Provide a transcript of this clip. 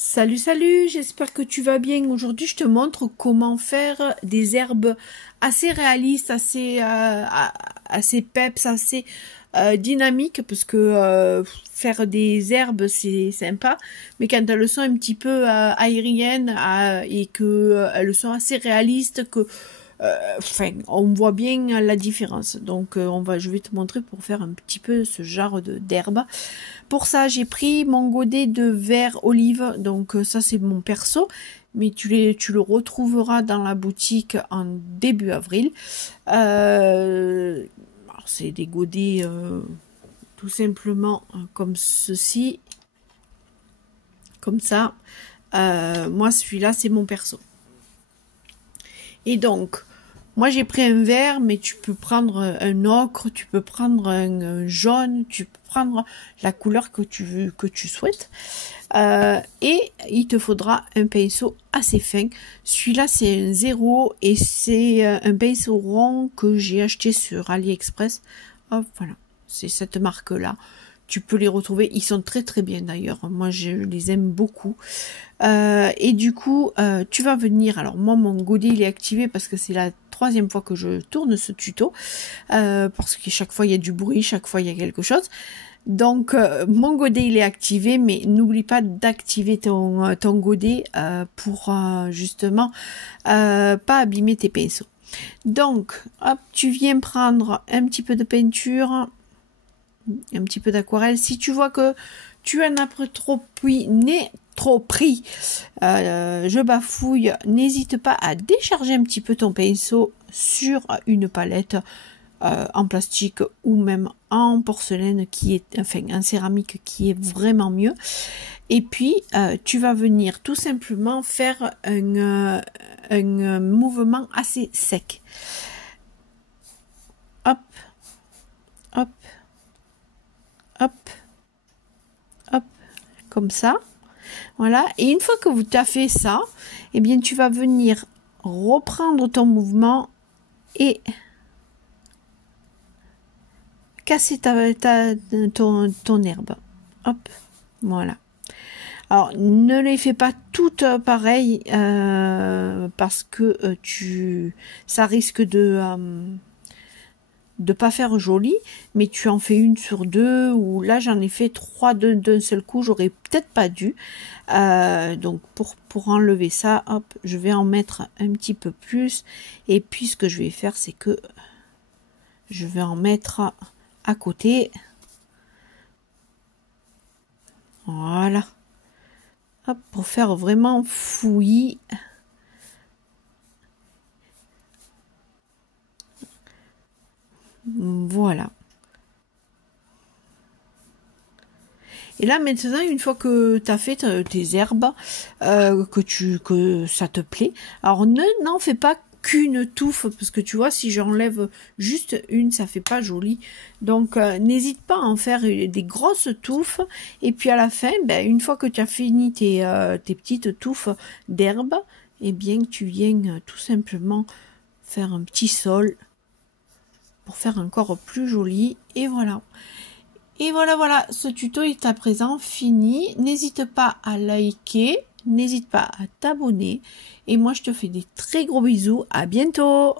Salut, salut, j'espère que tu vas bien. Aujourd'hui, je te montre comment faire des herbes assez réalistes, assez peps, assez dynamiques, parce que faire des herbes, c'est sympa, mais quand elles sont un petit peu aériennes et que elles sont assez réalistes, que enfin, on voit bien la différence. Donc, je vais te montrer pour faire un petit peu ce genre d'herbe. Pour ça, j'ai pris mon godet de verre olive. Donc, ça, c'est mon perso. Mais tu le retrouveras dans la boutique en début avril. C'est des godets tout simplement comme ceci. Comme ça. Moi, celui-là, c'est mon perso. Et donc, moi j'ai pris un vert, mais tu peux prendre un ocre, tu peux prendre un jaune, tu peux prendre la couleur que tu veux, que tu souhaites. Et il te faudra un pinceau assez fin. Celui-là c'est un 0 et c'est un pinceau rond que j'ai acheté sur AliExpress. Hop, voilà, c'est cette marque-là. Tu peux les retrouver, ils sont très très bien d'ailleurs. Moi je les aime beaucoup. Et du coup, tu vas venir. Alors moi, mon godet il est activé parce que c'est la troisième fois que je tourne ce tuto, parce que chaque fois il y a du bruit, chaque fois il y a quelque chose. Donc mon godet il est activé, mais n'oublie pas d'activer ton godet pour justement pas abîmer tes pinceaux. Donc hop, tu viens prendre un petit peu de peinture, un petit peu d'aquarelle. Si tu vois que tu en as trop pris, je bafouille, n'hésite pas à décharger un petit peu ton pinceau sur une palette en plastique ou même en porcelaine en céramique qui est vraiment mieux. Et puis tu vas venir tout simplement faire un mouvement assez sec. Hop, hop, hop, hop, comme ça. Voilà, et une fois que tu as fait ça, eh bien tu vas venir reprendre ton mouvement et casser ton herbe. Hop, voilà. Alors, ne les fais pas toutes pareilles parce que ça risque de pas faire joli, mais tu en fais une sur deux, ou là j'en ai fait trois d'un seul coup, j'aurais peut-être pas dû. Donc pour enlever ça, hop, je vais en mettre un petit peu plus, et puis ce que je vais faire, c'est que je vais en mettre à côté. Voilà. Hop, pour faire vraiment fouillis. Voilà. Et là maintenant, une fois que tu as fait tes herbes, que ça te plaît, alors n'en fais pas qu'une touffe, parce que tu vois, si j'enlève juste une, ça fait pas joli. Donc n'hésite pas à en faire des grosses touffes, et puis à la fin, ben, une fois que tu as fini tes petites touffes d'herbes, eh bien tu viens tout simplement faire un petit sol pour faire encore plus joli. Et voilà. Et voilà, ce tuto est à présent fini. N'hésite pas à liker, n'hésite pas à t'abonner. Et moi, je te fais des très gros bisous. À bientôt!